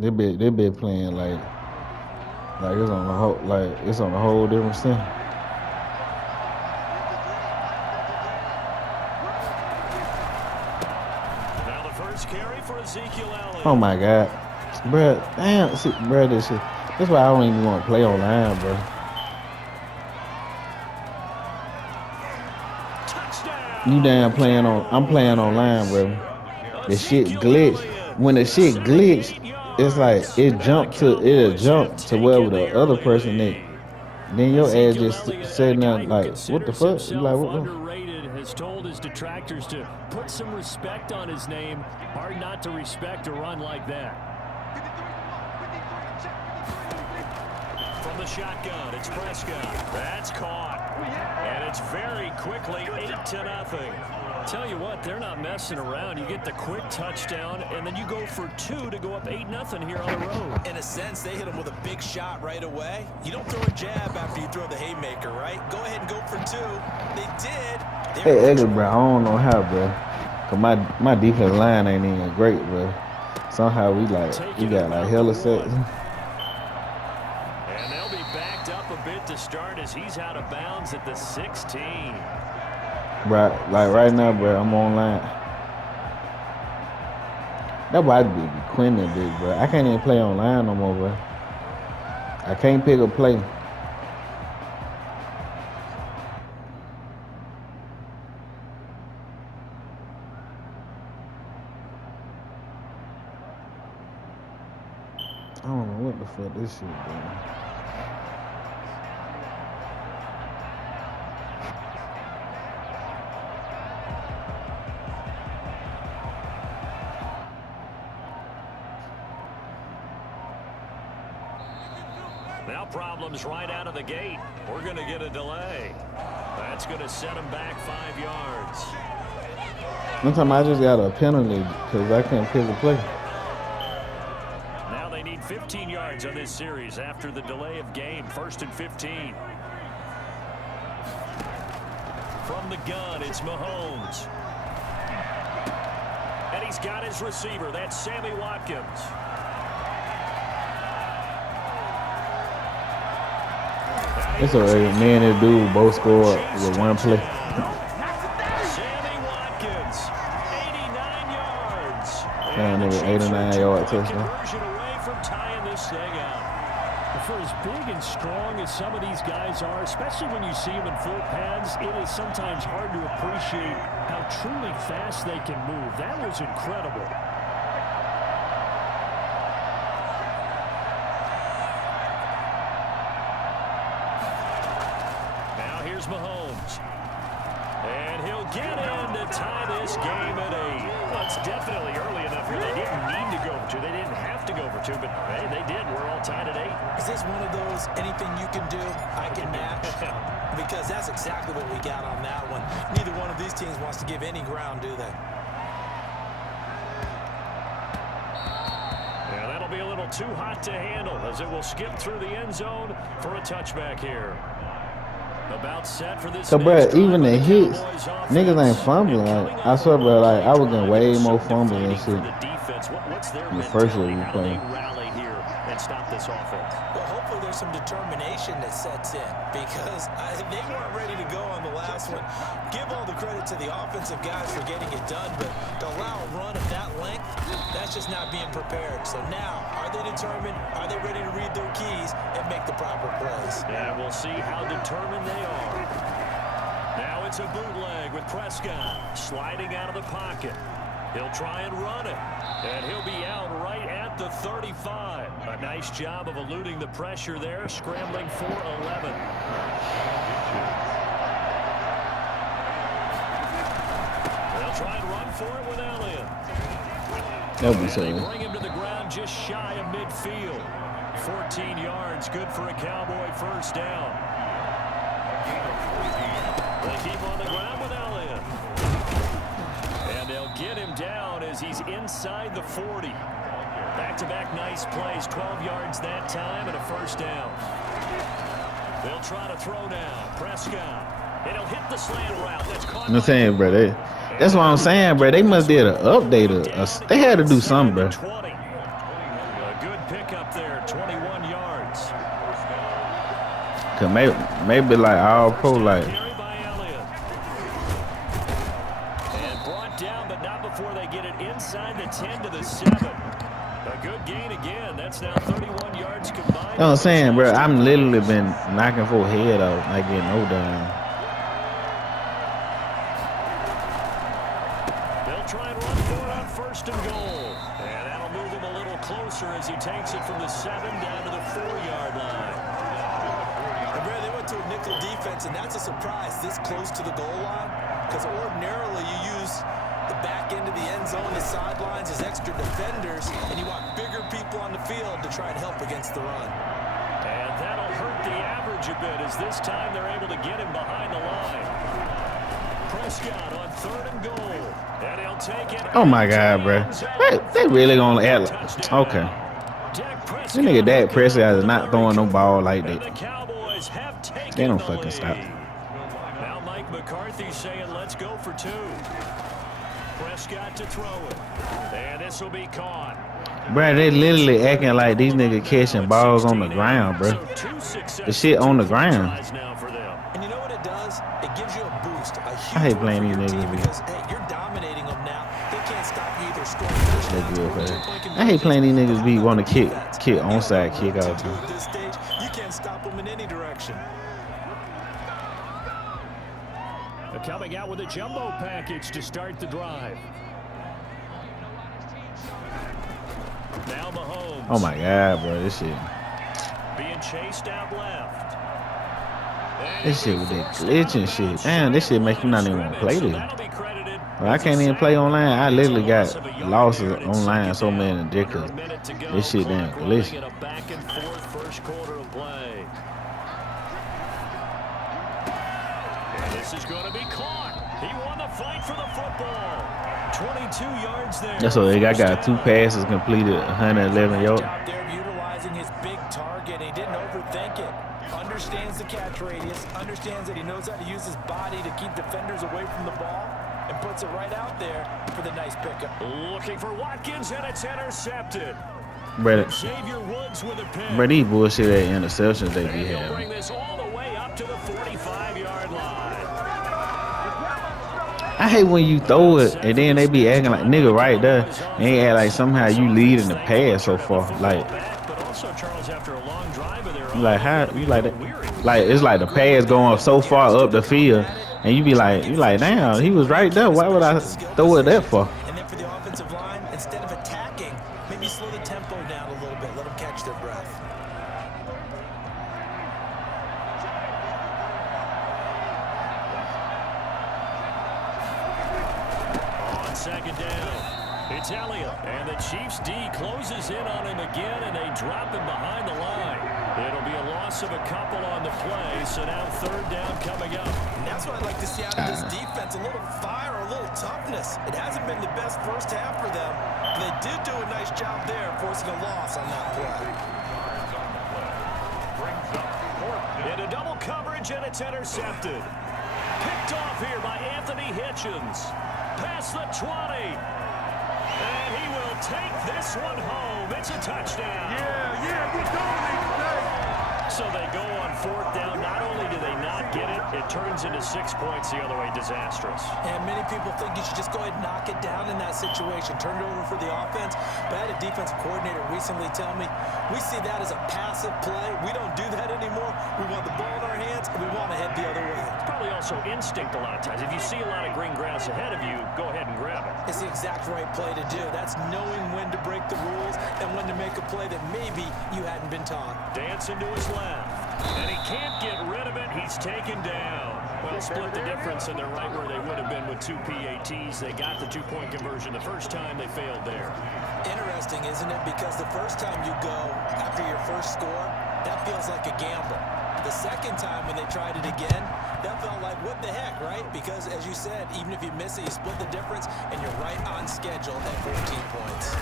They been playing like it's on a whole different scene. Now the first carry for Ezekiel Oh Elliott. my God, bro, damn, see, bro, this shit. That's why I don't even want to play online, bro. You damn playing on? I'm playing online, bro. The shit glitch. When the shit glitch, it's like it'll jump to wherever the other person is. Then your ass Ezekiel just Elliott, a sitting there guy who like, what the considers fuck? You like himself what? underrated, has told his detractors to put some respect on his name. Hard not to respect a run like that. From the shotgun, it's Prescott. That's caught. And it's very quickly 8-0. Tell you what, they're not messing around. You get the quick touchdown, and then you go for 2 to go up 8-0 here on the road. In a sense, they hit him with a big shot right away. You don't throw a jab after you throw the haymaker, right? Go ahead and go for 2. They did. Hey, Edgar, bro, I don't know how, bro. Cause my defensive line ain't even great, bro. Somehow we got like hella sacks. And they'll be backed up a bit to start as he's out of bounds at the 16. Bro, like right now, bro, I'm online. That's why I be quitting that bitch, bro. I can't even play online no more, bro. I can't pick a play. I don't know what the fuck this shit, bro. Now problems right out of the gate. We're going to get a delay. That's going to set him back 5 yards. One time I just got a penalty because I couldn't pick a play. Now they need 15 yards on this series after the delay of game. 1st and 15. From the gun, it's Mahomes. And he's got his receiver. That's Sammy Watkins. It's alright, man and dude both scored with one play. Sammy Watkins, 89 yards. Man, it was 8 or 9 yard touchdown. Conversion away from tying this thing out. For as big and strong as some of these guys are, especially when you see them in full pads, it is sometimes hard to appreciate how truly fast they can move. That was incredible. Now here's Mahomes. And he'll get in to tie this game at 8. Well, it's definitely early enough here. They didn't need to go for 2. They didn't have to go for 2, but hey, they did. We're all tied at 8. Is this one of those anything you can do, I can match? Because that's exactly what we got on that one. Neither one of these teams wants to give any ground, do they? Yeah, that'll be a little too hot to handle as it will skip through the end zone for a touchback here. About set for this. So, bro, even the hits, niggas ain't fumbling. Like, I swear, bro, like, I was getting way more fumbling and shit. The first year we played. Stop this offense. Well, hopefully there's some determination that sets in because they weren't ready to go on the last one. Give all the credit to the offensive guys for getting it done, but to allow a run of that length, that's just not being prepared. So now, are they determined? Are they ready to read their keys and make the proper plays? And we'll see how determined they are. Now it's a bootleg with Prescott sliding out of the pocket. He'll try and run it, and he'll be out right at the 35. A nice job of eluding the pressure there, scrambling for 11. They'll try and run for it with Elliott. That'll be They so. bring him to the ground just shy of midfield. 14 yards, good for a Cowboy first down. They keep on the ground with Elliott. And they'll get him down as he's inside the 40. Back-to-back nice plays, 12 yards that time and a first down. They'll try to throw now. Prescott. And he'll hit the slant route. That's caught. I'm saying, bro, that's what I'm saying, bro. They must did an update. They had to do something, bro. A good Cause maybe like all pro like. Carry by Elliott. And brought down, but not before they get it inside the 10 to the 7. A good gain again. That's now 31 yards combined. You know what I'm saying, bro? I'm literally been knocking for head off, not getting no down. They'll try and run for it on 1st and goal. And that'll move him a little closer as he takes it from the 7 down to the 4-yard line. And Brad, they went to a nickel defense, and that's a surprise this close to the goal line, because ordinarily you use the back end of the end zone, the sidelines as extra defenders, and you want bigger people on the field to try and help against the run. And that'll hurt the average a bit as this time they're able to get him behind the line. Prescott on 3rd and goal. And he'll take it. Oh my God, bro. They really gonna act like, okay. This nigga Dak Prescott is not throwing no ball like that. They don't fucking stop. Now Mike McCarthy saying, let's go for 2. Prescott to throw it. And this will be caught. Bro, they literally acting like these niggas catching balls on the ground, bro. The shit on the ground. And you know what it does? It gives you a boost. A huge I hate playing these niggas. Because, hey, you're dominating them now. They can't stop you either scoring touchdowns or I hate playing these niggas be want to kick onside kick out. At this stage, you can't stop them in any direction. They're coming out with a jumbo package to start the drive. Now Mahomes. Oh my God, bro, this shit. Being chased out left. This shit with that glitch and shit. Damn, this shit make you not even want to play this. Well, I can't even play online. I literally got losses online so many because this shit damn glitch. Back and forth first quarter of play. And this is going to be caught. He won the fight for the football. 22 yards there. That's what they got. Got 2 passes completed, 111 yards. They're utilizing his big target. He didn't overthink it. Understands the catch radius. Understands that he knows how to use his body to keep defenders away from the ball, and puts it right out there for the nice pickup. Looking for Watkins, and it's intercepted. Xavier Woods with a pick. Bro, these bullshit interceptions they be Bring having. this all the way up to the 45-yard line. I hate when you throw it and then they be acting like nigga right there. And they act like somehow you lead in the pass so far. Like how you like that? Like it's like the pass going so far up the field, and you be like, damn, he was right there. Why would I throw it that far? And then for the offensive line, instead of attacking, maybe slow the tempo down a little bit. Let them catch their breath. On 2nd down, it's Elliott. And the Chiefs D closes in on him again, and they drop him behind the line. It'll be a loss of a couple on the play, so now 3rd down coming up. And that's what I'd like to see out of this defense, a little fire, a little toughness. It hasn't been the best first half for them, but they did do a nice job there, forcing a loss on that play. Into double coverage, and it's intercepted. Picked off here by Anthony Hitchens. Past the 20. And he will take this one home. It's a touchdown. Yeah, we dominate today. So they go on 4th down. Not only do they not get it, it turns into 6 points the other way. Disastrous. And many people think you should just go ahead and knock it down in that situation. Turn it over for the offense. But I had a defensive coordinator recently tell me, we see that as a passive play. We don't do that anymore. We want the ball in our hands, and we want to head the other way. It's probably also instinct a lot of times. If you see a lot of green grass ahead of you, go ahead and grab it. It's the exact right play to do. That's knowing when to break the rules and when to make a play that maybe you hadn't been taught. Dancing to his left. And he can't get rid of it. He's taken down. Well, split the difference, and they're right where they would have been with 2 PATs. They got the 2-point conversion the first time. They failed there. Interesting, isn't it? Because the first time you go after your first score, that feels like a gamble. The second time when they tried it again, that felt like, what the heck, right? Because, as you said, even if you miss it, you split the difference, and you're right on schedule at 14 points.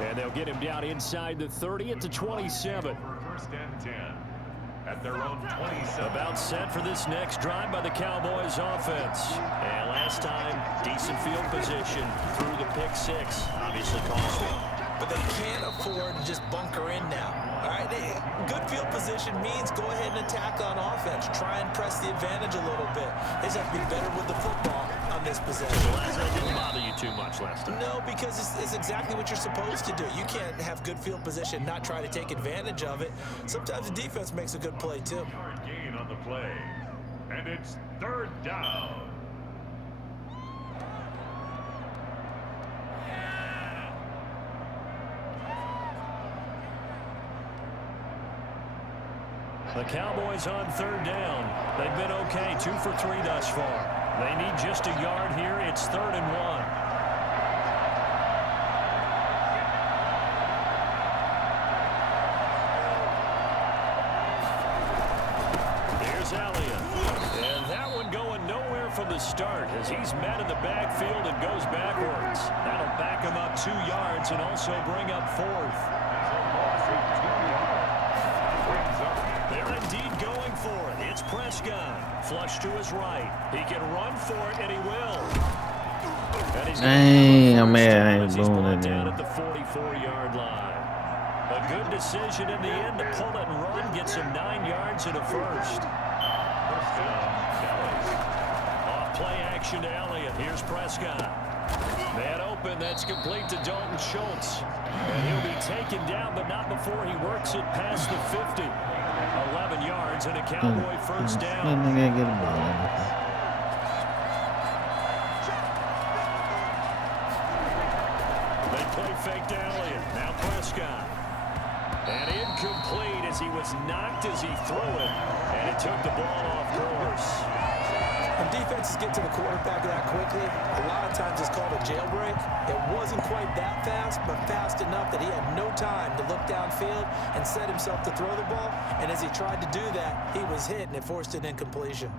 And they'll get him down inside the 30 at the 27. First and 10 at their own 27. About set for this next drive by the Cowboys offense. And last time, decent field position through the pick 6. Obviously cost him. but they can't afford to just bunker in now. All right, good field position means go ahead and attack on offense. Try and press the advantage a little bit. They just have to be better with the football on this possession. So that didn't bother you too much last time? No, because it's exactly what you're supposed to do. You can't have good field position, not try to take advantage of it. Sometimes the defense makes a good play, too. Gain on the play. And it's 3rd down. The Cowboys on 3rd down. They've been okay, 2 for 3 thus far. They need just a yard here. It's 3rd and 1. Here's Elliott. And that one going nowhere from the start as he's met in the backfield and goes backwards. That'll back him up 2 yards and also bring up 4th. They're indeed going for it. It's Prescott. Flush to his right. He can run for it, and he will. And he's Dang, man, I ain't he's blowing brought it down down. at the 44-yard line. A good decision in the end to pull it and run. Gets him 9 yards and a first. Off play action to Elliott. Here's Prescott. Man open. That's complete to Dalton Schultz. And he'll be taken down, but not before he works it past the 50. 11 yards and a Cowboy first down. They play fake to Elliott. Now Prescott. And incomplete as he was knocked as he threw it. And it took the ball off course. When defenses get to the quarterback that quickly, a lot of times it's called a jailbreak. It wasn't quite that fast, but fast enough that he had no time to look downfield and set himself to throw the ball. And as he tried to do that, he was hit, and it forced an incompletion.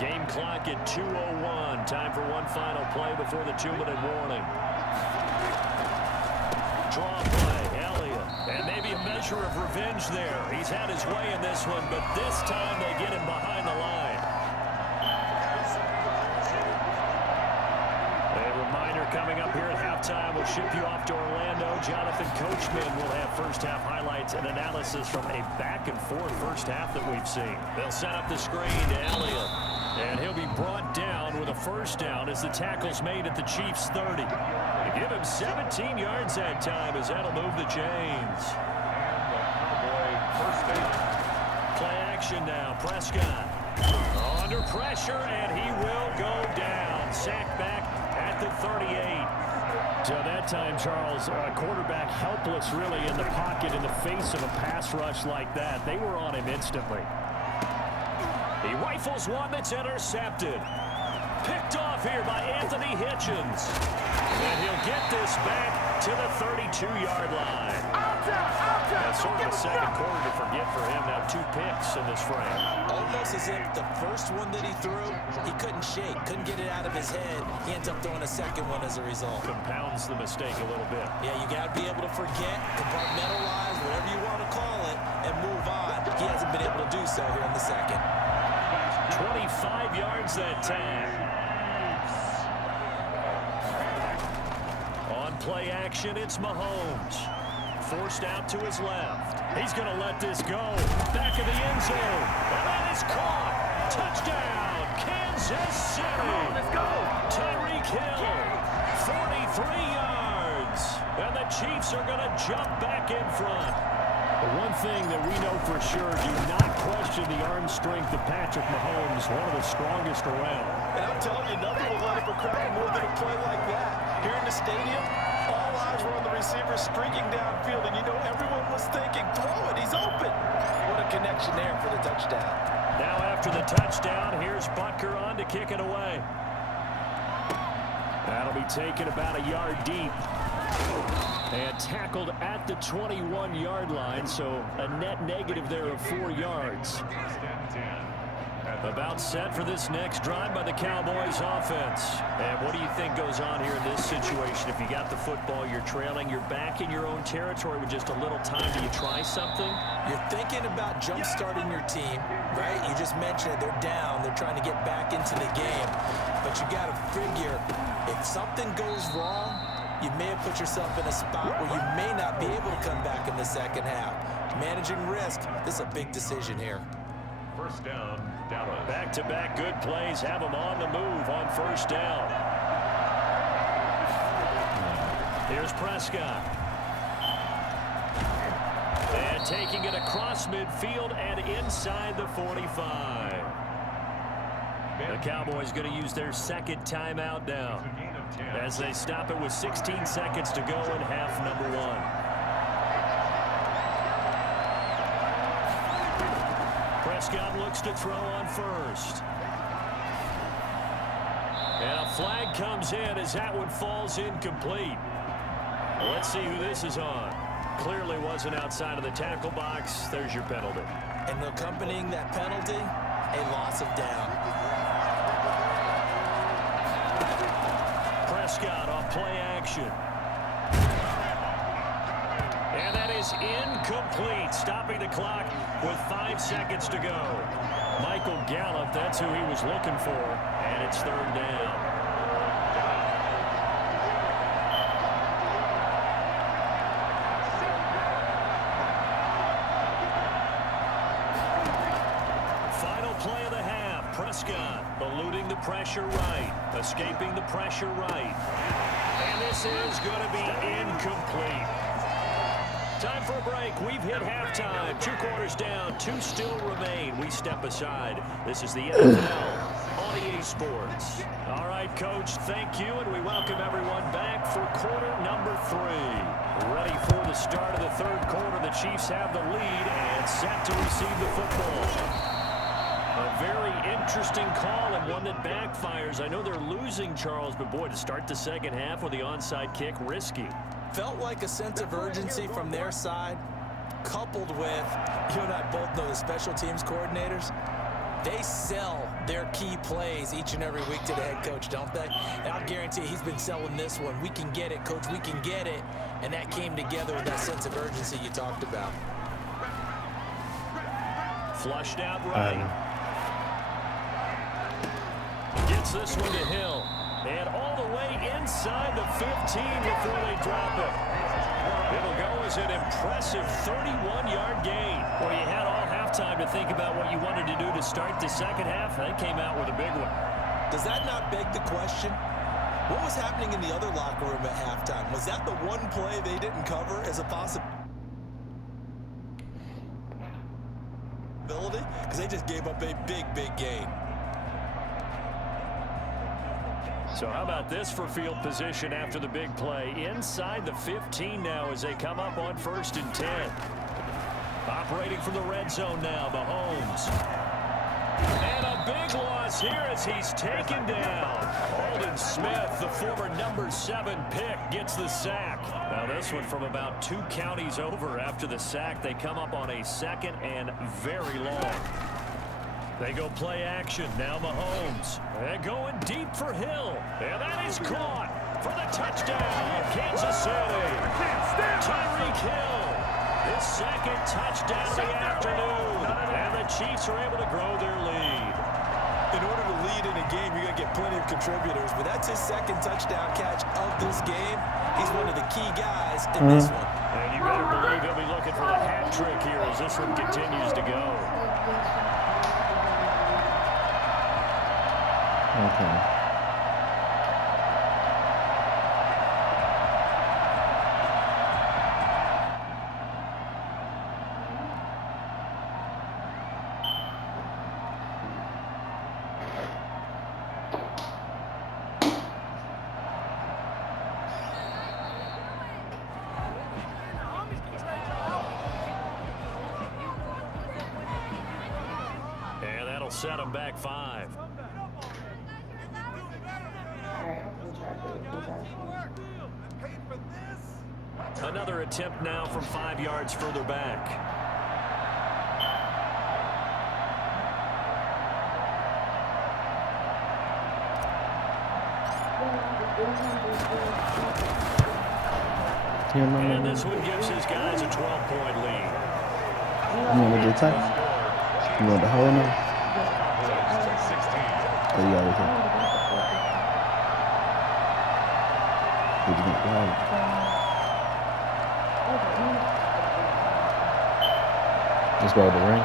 Game clock at 2:01. Time for one final play before the 2-minute warning. Draw play, Elliott. And maybe a measure of revenge there. He's had his way in this one, but this time they get him behind the line. A reminder coming up here at halftime. We'll ship you off to Orlando. Jonathan Coachman will have first-half highlights and analysis from a back-and-forth first half that we've seen. They'll set up the screen to Elliott. And he'll be brought down with a first down as the tackle's made at the Chiefs' 30. To give him 17 yards that time as that'll move the chains. Play action now. Prescott under pressure, and he will go down. Sacked back at the 38. So that time, Charles, quarterback helpless really in the pocket in the face of a pass rush like that. They were on him instantly. He rifles one that's intercepted. Picked off here by Anthony Hitchens. And he'll get this back to the 32-yard line. That's sort of a second quarter to forget for him. Now 2 picks in this frame. Almost as if the first one that he threw, he couldn't shake, couldn't get it out of his head. He ends up throwing a second one as a result. Compounds the mistake a little bit. Yeah, you got to be able to forget, compartmentalize, whatever you want to call it, and move on. He hasn't been able to do so here in the second. 25 yards that time. On play action, it's Mahomes. Forced out to his left. He's going to let this go. Back of the end zone. And that is caught. Touchdown, Kansas City. Let's go. Tyreek Hill, 43 yards. And the Chiefs are going to jump back in front. But one thing that we know for sure, do not question the arm strength of Patrick Mahomes, one of the strongest around. And I'm telling you, nothing will let up a crowd more than a play like that. Here in the stadium, all eyes were on the receiver streaking downfield, and you know everyone was thinking, throw it, he's open. What a connection there for the touchdown. Now after the touchdown, here's Butker on to kick it away. That'll be taken about a yard deep. And tackled at the 21-yard line, so a net negative there of 4 yards. About set for this next drive by the Cowboys offense. And what do you think goes on here in this situation? If you got the football, you're trailing, you're back in your own territory with just a little time. Do you try something? You're thinking about jump-starting your team, right? You just mentioned it. They're down. They're trying to get back into the game. But you got to figure, if something goes wrong, you may have put yourself in a spot where you may not be able to come back in the second half. Managing risk, this is a big decision here. First down, Dallas. Back-to-back good plays have them on the move on first down. Here's Prescott. And taking it across midfield and inside the 45. The Cowboys going to use their second timeout now as they stop it with 16 seconds to go in half number 1. Prescott looks to throw on first. And a flag comes in as that one falls incomplete. Let's see who this is on. Clearly wasn't outside of the tackle box. There's your penalty. And accompanying that penalty, a loss of down. Prescott off play action. And that is incomplete, stopping the clock with 5 seconds to go. Michael Gallup, that's who he was looking for, and it's third down. Final play of the half. Prescott eluding the pressure right, escaping the pressure right. And this is going to be incomplete. Time for a break. We've hit halftime. 2 quarters down. 2 still remain. We step aside. This is the NFL on EA Sports. All right, Coach, thank you, and we welcome everyone back for quarter number 3. Ready for the start of the third quarter. The Chiefs have the lead and set to receive the football. A very interesting call and one that backfires. I know they're losing, Charles, but boy, to start the second half with the onside kick, risky. Felt like a sense of urgency from their side, coupled with, you and I both know the special teams coordinators, they sell their key plays each and every week to the head coach, don't they? And I'll guarantee he's been selling this one. We can get it, Coach, we can get it. And that came together with that sense of urgency you talked about. Flushed out right. Gets this one to Hill. And all the way inside the 15 before they drop it. It'll go as an impressive 31-yard gain. Well, you had all halftime to think about what you wanted to do to start the second half. They came out with a big one. Does that not beg the question? What was happening in the other locker room at halftime? Was that the one play they didn't cover as a possibility? Because they just gave up a big, big gain. So how about this for field position after the big play? Inside the 15 now as they come up on 1st and 10. Operating from the red zone now, Mahomes. And a big loss here as he's taken down. Aldon Smith, the former number 7 pick, gets the sack. Now this one from about 2 counties over after the sack. They come up on a 2nd and very long. They go play action. Now Mahomes. And going deep for Hill. And that is caught for the touchdown. Kansas City. Tyreek Hill. His 2nd touchdown of the afternoon. And the Chiefs are able to grow their lead. In order to lead in a game, you're going to get plenty of contributors. But that's his 2nd touchdown catch of this game. He's one of the key guys in this one. And you better believe he'll be looking for the hat trick here as this one continues to go. Okay. And that'll set him back 5. All right, we'll try to. Another attempt now from 5 yards further back. And this one gives his guys a 12-point lead. You want to get tight? You want the whole now? Oh, you got it here. Did you get the whole? Let's go to the ring.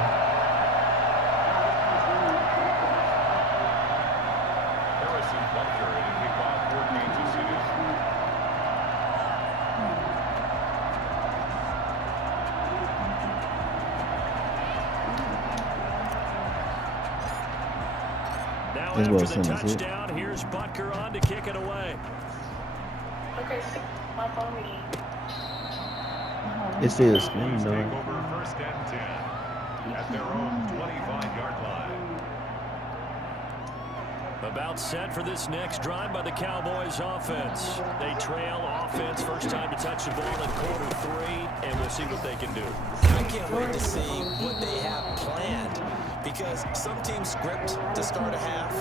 Now after the touchdown, here's Butker on to kick it away. Okay, my phone reading. It says spin though. Over first and 10 at their own 25-yard line. About set for this next drive by the Cowboys offense. They trail offense, first time to touch the ball in quarter 3, and we'll see what they can do. I can't wait to see what they have planned, because some teams script to start a half.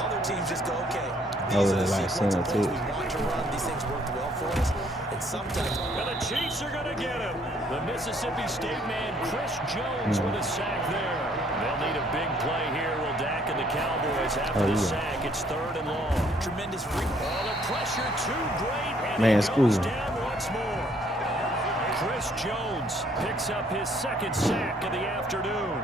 Other teams just go, okay, these are the sequence of plays we want to run. These things worked well for us. And sometimes... And the Chiefs are going to get him. The Mississippi State man, Chris Jones, with a sack there. They'll need a big play here. Will Dak and the Cowboys after the sack. It's 3rd and long. Tremendous all the pressure too great, and man, he goes down once more. Chris Jones picks up his 2nd sack of the afternoon.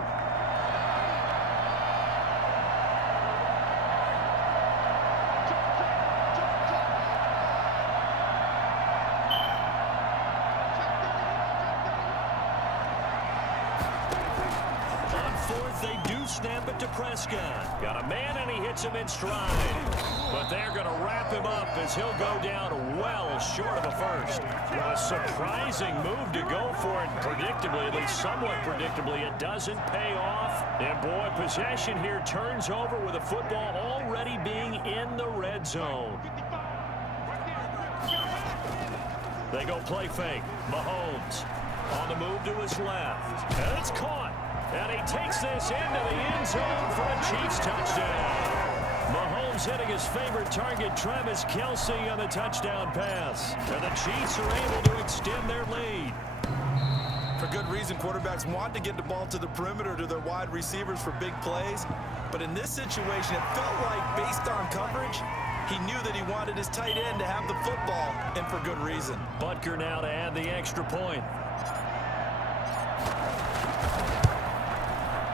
Snap it to Prescott. Got a man, and he hits him in stride. But they're going to wrap him up as he'll go down well short of a first. A surprising move to go for it. Predictably, at least somewhat predictably, it doesn't pay off. And boy, possession here turns over with the football already being in the red zone. They go play fake. Mahomes on the move to his left. And it's caught. And he takes this into the end zone for a Chiefs touchdown. Mahomes hitting his favorite target, Travis Kelce, on the touchdown pass. And the Chiefs are able to extend their lead. For good reason, quarterbacks want to get the ball to the perimeter to their wide receivers for big plays. But in this situation, it felt like, based on coverage, he knew that he wanted his tight end to have the football, and for good reason. Butker now to add the extra point.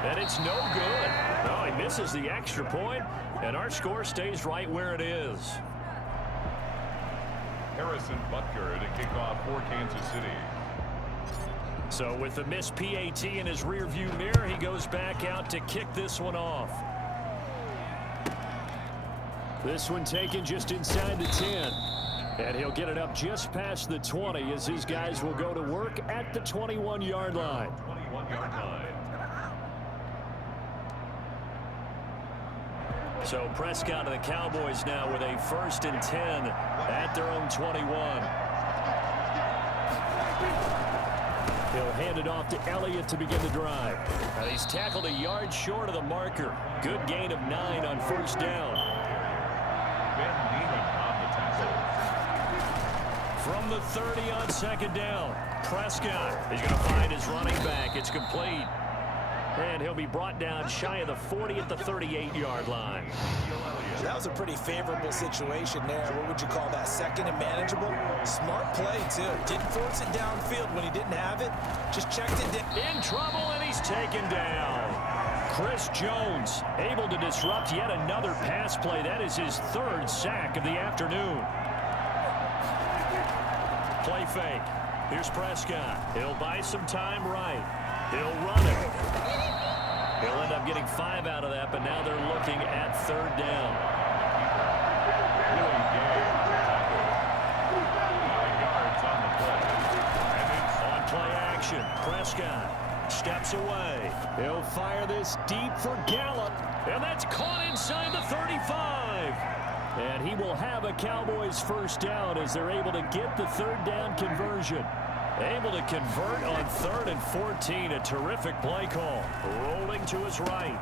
And it's no good. No, he misses the extra point, and our score stays right where it is. Harrison Butker to kick off for Kansas City. So with the missed PAT in his rearview mirror, he goes back out to kick this one off. This one taken just inside the 10. And he'll get it up just past the 20 as his guys will go to work at the 21-yard line. 21-yard line. So Prescott and the Cowboys now with a 1st and 10 at their own 21. He'll hand it off to Elliott to begin the drive. Now he's tackled a yard short of the marker. Good gain of 9 on 1st down. From the 30 on 2nd down, Prescott is going to find his running back. It's complete. And he'll be brought down shy of the 40 at the 38-yard line. That was a pretty favorable situation there. What would you call that? 2nd and manageable? Smart play, too. Didn't force it downfield when he didn't have it. Just checked it down. In trouble, and he's taken down. Chris Jones able to disrupt yet another pass play. That is his 3rd sack of the afternoon. Play fake. Here's Prescott. He'll buy some time right. He'll run it. He'll end up getting 5 out of that, but now they're looking at 3rd down. On play action, Prescott steps away. He'll fire this deep for Gallup, and that's caught inside the 35. And he will have a Cowboys first down as they're able to get the third down conversion. Able to convert on 3rd and 14. A terrific play call. Rolling to his right.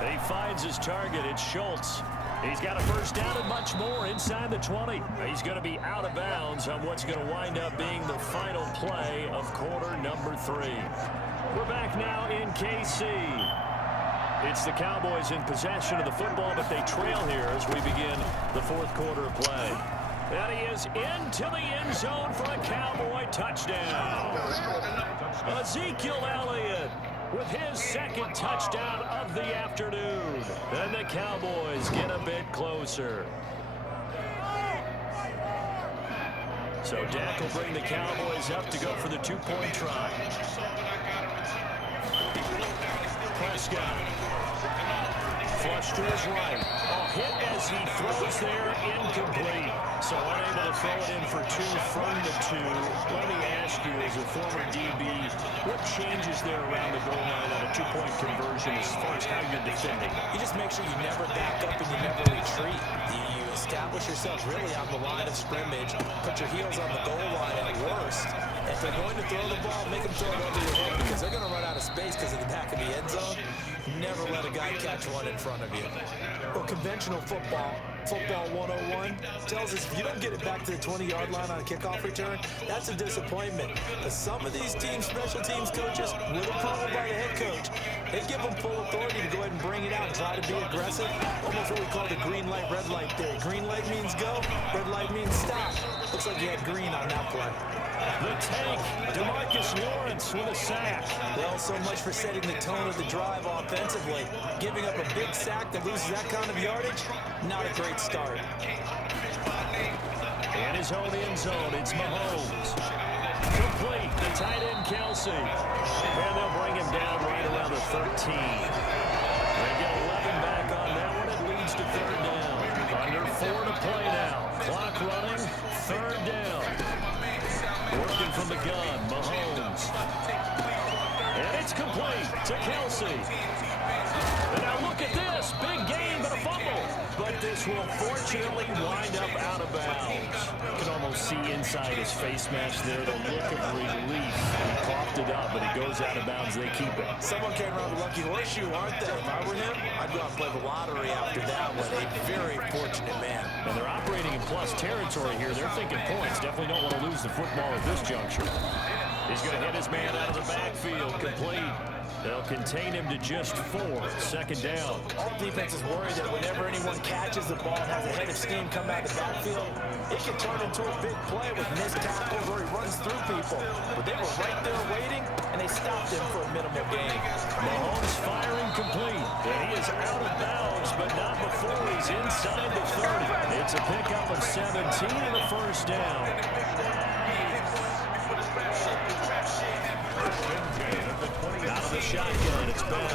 He finds his target. It's Schultz. He's got a first down and much more inside the 20. He's going to be out of bounds on what's going to wind up being the final play of quarter number 3. We're back now in KC. It's the Cowboys in possession of the football, but they trail here as we begin the 4th quarter of play. And he is into the end zone for a Cowboy touchdown. Ezekiel Elliott with his 2nd touchdown of the afternoon. And the Cowboys get a bit closer. So Dak will bring the Cowboys up to go for the 2-point try. Prescott. Flush to his right. Hit as he throws there, incomplete. So unable to throw it in for 2 from the 2. Let me ask you, as a former DB, what changes there around the goal line on a 2-point conversion as far as how you're defending? You just make sure you never back up and you never retreat. You establish yourself really on the line of scrimmage, put your heels on the goal line at worst. If they're going to throw the ball, make them throw it over your head because they're going to run out of space because of the back of the end zone. Never let a guy catch one in front of you. Well, conventional football 101, tells us if you don't get it back to the 20-yard line on a kickoff return, that's a disappointment. But some of these teams, special teams coaches, with approval by the head coach, they give them full authority to go ahead and bring it out and try to be aggressive. Almost what we call the green light, red light theory. Green light means go, red light means stop. Looks like you had green on that play. The tank, DeMarcus Lawrence with a sack. Well, so much for setting the tone of the drive offensively. Giving up a big sack that loses that kind of yardage, not a great start. In his own end zone, it's Mahomes. Complete, the tight end Kelsey. And they'll bring him down right around the 13. They get 11 back on that one. It leads to 3rd down. Under 4 to play now. Clock running, 3rd down. Working from the gun, Mahomes. And it's complete to Kelsey. And now look at this. Big game, but a fumble. But this will fortunately wind up out of bounds. You can almost see inside his face mask there the look of relief. He coughed it up, but it goes out of bounds. They keep it. Someone came around the lucky horseshoe, aren't they? If I were him, I'd go out and play the lottery after that one. A very fortunate man. And they're operating in plus territory here. They're thinking points. Definitely don't want to lose the football at this juncture. He's going to hit his man out of the backfield. Complete. They'll contain him to just 4. 2nd down. All defenses worry that whenever anyone catches the ball and has a head of steam come out of the backfield, it can turn into a big play with missed tackles or he runs through people. But they were right there waiting, and they stopped him for a minimal gain. Mahomes firing complete. And he is out of bounds, but not before he's inside the 30. It's a pickup of 17 and a first down. Out of the shotgun, it's Bell.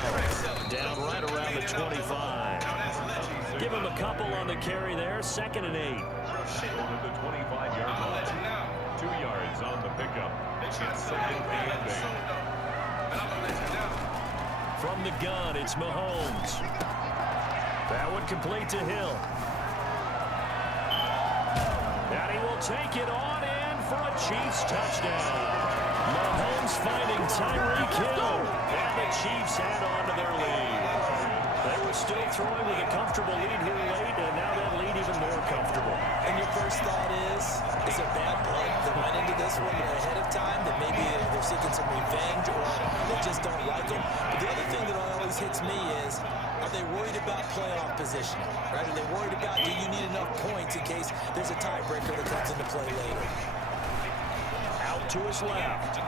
Down right around the 25. Give him a couple on the carry there. 2nd and 8. Over the 25-yard line. 2 yards on the pickup. It's 2nd and 8. From the gun, it's Mahomes. That one complete to Hill. And he will take it on in for a Chiefs touchdown. Mahomes finding Tyreek Hill, and the Chiefs add on to their lead. They were still throwing with a comfortable lead here late, and now that lead even more comfortable. And your first thought is it bad blood that went into this one ahead of time, that maybe they're seeking some revenge or they just don't like him? But the other thing that always hits me is, are they worried about playoff positioning? Right? Are they worried about, do you need enough points in case there's a tiebreaker that comes into play later? To his left. And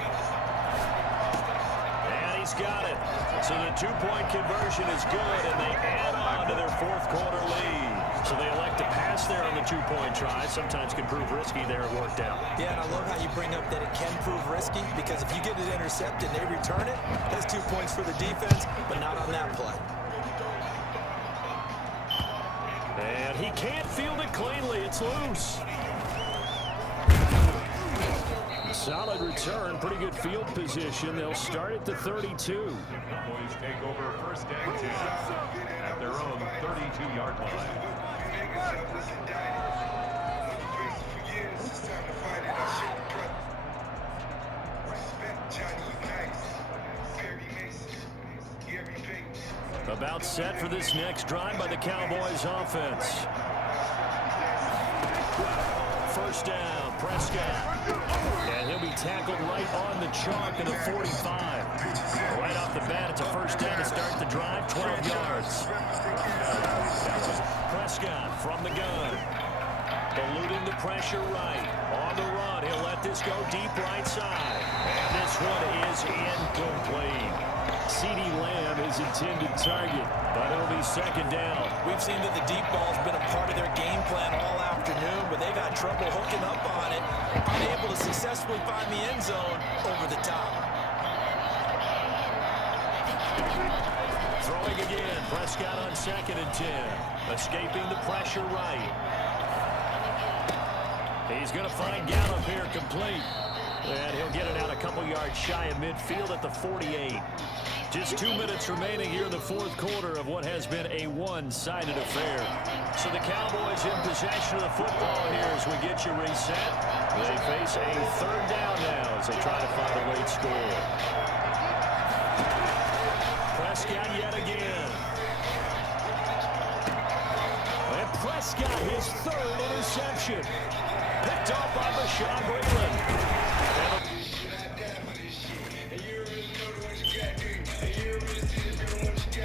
he's got it. So the 2-point conversion is good, and they add on to their 4th quarter lead. So they elect to pass there on the 2-point try. Sometimes can prove risky there. It worked out. Yeah, and I love how you bring up that it can prove risky, because if you get it intercepted and they return it, that's 2 points for the defense, but not on that play. And he can't field it cleanly. It's loose. Solid return, pretty good field position. They'll start at the 32. Cowboys take over 1st and 10 at their own 32-yard line. About set for this next drive by the Cowboys offense. First down, Prescott. And he'll be tackled right on the chalk at the 45. Right off the bat, it's a first down to start the drive, 12 yards. Prescott from the gun. Eluding the pressure right. On the run, he'll let this go deep right side. And this one is incomplete. CeeDee Lamb is intended target, but it'll be second down. We've seen that the deep ball's been a part of their game plan all afternoon, but they've had trouble hooking up on it, unable to successfully find the end zone over the top. Throwing again, Prescott on 2nd and 10. Escaping the pressure right. He's going to find Gallup here complete. And he'll get it out a couple yards shy of midfield at the 48. Just 2 minutes remaining here in the fourth quarter of what has been a one-sided affair. So the Cowboys in possession of the football here as we get you reset. They face a third down now as they try to find a late score. Prescott yet again. And Prescott his third interception. Picked off by Bashaud